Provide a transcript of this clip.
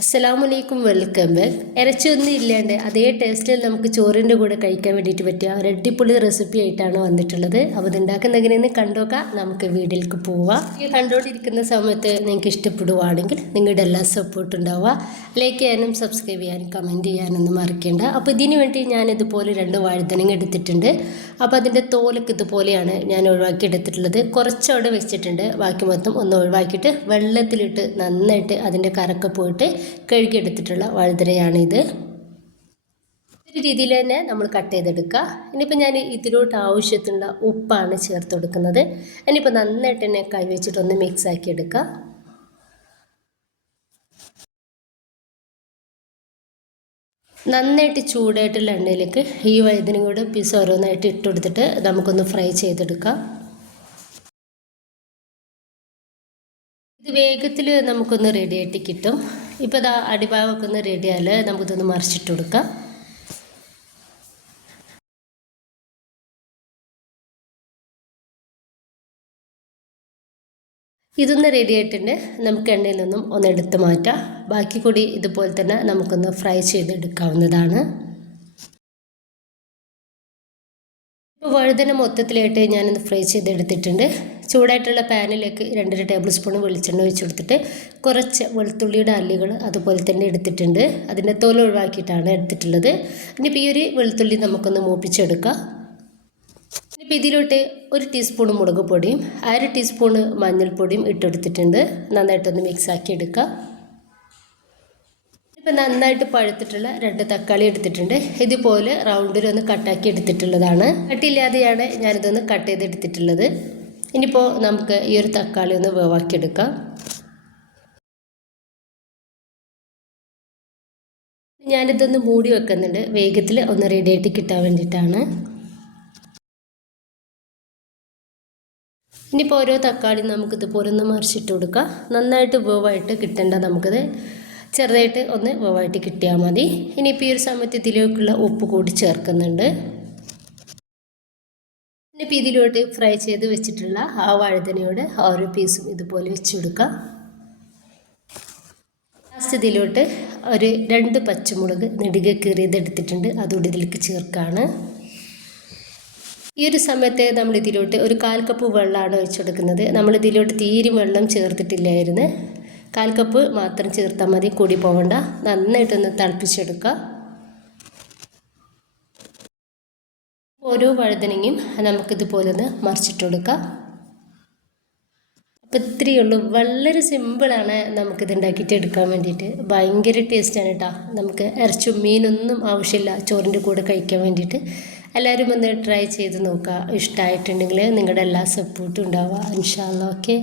അസ്സലാമലൈക്കും welcome back. ഇറച്ചിയൊന്നും ഇല്ലാണ്ട് അതേ ടേസ്റ്റിൽ നമുക്ക് ചോറിന്റെ കൂടെ കഴിക്കാൻ വേണ്ടിയിട്ട് പറ്റിയ ഒരു അടിപൊളി റെസിപ്പി ആയിട്ടാണ് വന്നിട്ടുള്ളത്. അപ്പോൾ ഇതുണ്ടാക്കുന്ന എങ്ങനെയെന്ന് കണ്ടോക്കാം നമുക്ക് വീട്ടിലേക്ക് പോവാം. ഈ കണ്ടോണ്ടിരിക്കുന്ന സമയത്ത് നിങ്ങൾക്ക് ഇഷ്ടപ്പെടുവാണെങ്കിൽ നിങ്ങളുടെ എല്ലാ സപ്പോർട്ട് ഉണ്ടാവുക. ലൈക്ക് ചെയ്യാനും സബ്സ്ക്രൈബ് ചെയ്യാനും കമന്റ് ചെയ്യാനൊന്നും മറക്കേണ്ട. അപ്പോൾ ഇതിന് വേണ്ടി ഞാൻ ഇതുപോലെ രണ്ട് വഴുതനങ്ങ എടുത്തിട്ടുണ്ട്. അപ്പോൾ അതിന്റെ തോലൊക്കെ ഇതുപോലെയാണ് ഞാൻ ഒഴിവാക്കി എടുത്തിട്ടുള്ളത് കുറച്ചവിടെ വെച്ചിട്ടുണ്ട്. ബാക്കി മൊത്തം ഒന്ന് ഒഴിവാക്കിയിട്ട് വെള്ളത്തിലിട്ട് നന്നായിട്ട് അതിന്റെ കറക്കെ പോയിട്ട് കഴുകിയെടുത്തിട്ടുള്ള വഴുതരയാണിത് ഒരു രീതിയിൽ തന്നെ നമ്മൾ കട്ട് ചെയ്തെടുക്കുക. ഇനിയിപ്പോൾ ഞാൻ ഇതിലോട്ട് ആവശ്യത്തിനുള്ള ഉപ്പാണ് ചേർത്ത് കൊടുക്കുന്നത്. ഇനിയിപ്പോൾ നന്നായിട്ട് തന്നെ കൈ വെച്ചിട്ടൊന്ന് മിക്സ് ആക്കി എടുക്കുക. നന്നായിട്ട് ചൂടായിട്ടുള്ള എണ്ണയിലേക്ക് ഈ വഴുതനും കൂടെ പീസ് ഓരോന്നായിട്ട് ഇട്ട് കൊടുത്തിട്ട് നമുക്കൊന്ന് ഫ്രൈ ചെയ്തെടുക്കാം. ഇത് വേഗത്തിൽ നമുക്കൊന്ന് റെഡി ആയിട്ട് കിട്ടും. ഇപ്പോൾ ഇതാ അടിഭാഗമൊക്കെ ഒന്ന് റെഡി ആയാൽ നമുക്കിതൊന്ന് മറിച്ചിട്ട് കൊടുക്കാം. ഇതൊന്ന് റെഡി ആയിട്ടുണ്ട്. നമുക്ക് എണ്ണയിൽ നിന്നും ഒന്ന് എടുത്ത് മാറ്റാം. ബാക്കി കൂടി ഇതുപോലെ തന്നെ നമുക്കൊന്ന് ഫ്രൈ ചെയ്തെടുക്കാവുന്നതാണ്. ഇപ്പോൾ വഴുതന മൊത്തത്തിലായിട്ട് ഞാനൊന്ന് ഫ്രൈ ചെയ്തെടുത്തിട്ടുണ്ട്. ചൂടായിട്ടുള്ള പാനിലേക്ക് രണ്ടര ടേബിൾ സ്പൂൺ വെളിച്ചെണ്ണ ഒഴിച്ചു കൊടുത്തിട്ട് കുറച്ച് വെളുത്തുള്ളിയുടെ അല്ലികൾ അതുപോലെ തന്നെ എടുത്തിട്ടുണ്ട്. അതിന്റെ തോൽ ഒഴിവാക്കിയിട്ടാണ് എടുത്തിട്ടുള്ളത്. ഇനിയിപ്പോൾ ഈ ഒരു വെളുത്തുള്ളി നമുക്കൊന്ന് മൂപ്പിച്ചെടുക്കാം. ഇപ്പോൾ ഇതിലോട്ട് ഒരു ടീസ്പൂൺ മുളക് പൊടിയും അര ടീസ്പൂൺ മഞ്ഞൾപ്പൊടിയും ഇട്ടെടുത്തിട്ടുണ്ട്. നന്നായിട്ടൊന്ന് മിക്സ് ആക്കി എടുക്കാം. ഇപ്പം നന്നായിട്ട് പഴുത്തിട്ടുള്ള രണ്ട് തക്കാളി എടുത്തിട്ടുണ്ട്. ഇതുപോലെ റൗണ്ടിലൊന്ന് കട്ടാക്കി എടുത്തിട്ടുള്ളതാണ്. കട്ടിയില്ലാതെയാണ് ഞാനിതൊന്ന് കട്ട് ചെയ്തെടുത്തിട്ടുള്ളത്. ഇനിയിപ്പോൾ നമുക്ക് ഈ ഒരു തക്കാളി ഒന്ന് വേവാക്കിയെടുക്കാം. ഞാനിതൊന്ന് മൂടി വെക്കുന്നുണ്ട്. വേഗത്തിൽ ഒന്ന് റെഡി ആയിട്ട് കിട്ടാൻ വേണ്ടിയിട്ടാണ്. ഇനിയിപ്പോൾ ഓരോ തക്കാളി നമുക്ക് ഇതുപോലെ ഒന്ന് മറിച്ചിട്ട് കൊടുക്കാം. നന്നായിട്ട് വേവായിട്ട് കിട്ടേണ്ട നമുക്കത് ചെറുതായിട്ട് ഒന്ന് വേവായിട്ട് കിട്ടിയാൽ മതി. ഇനിയിപ്പോൾ ഈ ഒരു സമയത്ത് ഇതിലേക്കുള്ള ഉപ്പ് കൂടി ചേർക്കുന്നുണ്ട്. ഇനിയിപ്പോൾ ഇതിലോട്ട് ഫ്രൈ ചെയ്ത് വെച്ചിട്ടുള്ള ആ വഴുതനയോട് ഓരോ പീസും ഇതുപോലെ വെച്ച് കൊടുക്കാം ലാസ്റ്റ് ഇതിലോട്ട് ഒരു രണ്ട് പച്ചമുളക് നെടുകെ കീറിയതെടുത്തിട്ടുണ്ട് അതുകൂടി ഇതിലേക്ക് ചേർക്കാണ് ഈ ഒരു സമയത്ത് നമ്മൾ ഇതിലോട്ട് ഒരു കാൽ കപ്പ് വെള്ളമാണ് ഒഴിച്ചു കൊടുക്കുന്നത്. നമ്മൾ ഇതിലോട്ട് തീരും വെള്ളം ചേർത്തിട്ടില്ലായിരുന്നു. കാൽ കപ്പ് മാത്രം ചേർത്താൽ മതി. കൂടി പോകണ്ട നന്നായിട്ടൊന്ന് തിളപ്പിച്ചെടുക്കുക. ഓരോ വഴുതനങ്ങയും നമുക്കിതുപോലെ ഒന്ന് മറിച്ചിട്ട് കൊടുക്കാം. അപ്പോൾ ഇത്രയേ ഉള്ളൂ. വളരെ സിമ്പിളാണ് നമുക്കിത് ഉണ്ടാക്കിയിട്ട് എടുക്കാൻ വേണ്ടിയിട്ട്. ഭയങ്കര ടേസ്റ്റാണ് കേട്ടോ നമുക്ക് ഇറച്ചും മീനൊന്നും ആവശ്യമില്ല. ചോറിന്റെ കൂടെ കഴിക്കാൻ വേണ്ടിയിട്ട്. എല്ലാവരും ഒന്ന് ട്രൈ ചെയ്ത് നോക്കുക. ഇഷ്ടമായിട്ടുണ്ടെങ്കിൽ നിങ്ങളുടെ എല്ലാ സപ്പോർട്ടും ഉണ്ടാവുക. ഇൻഷാല്ല ഓക്കെ?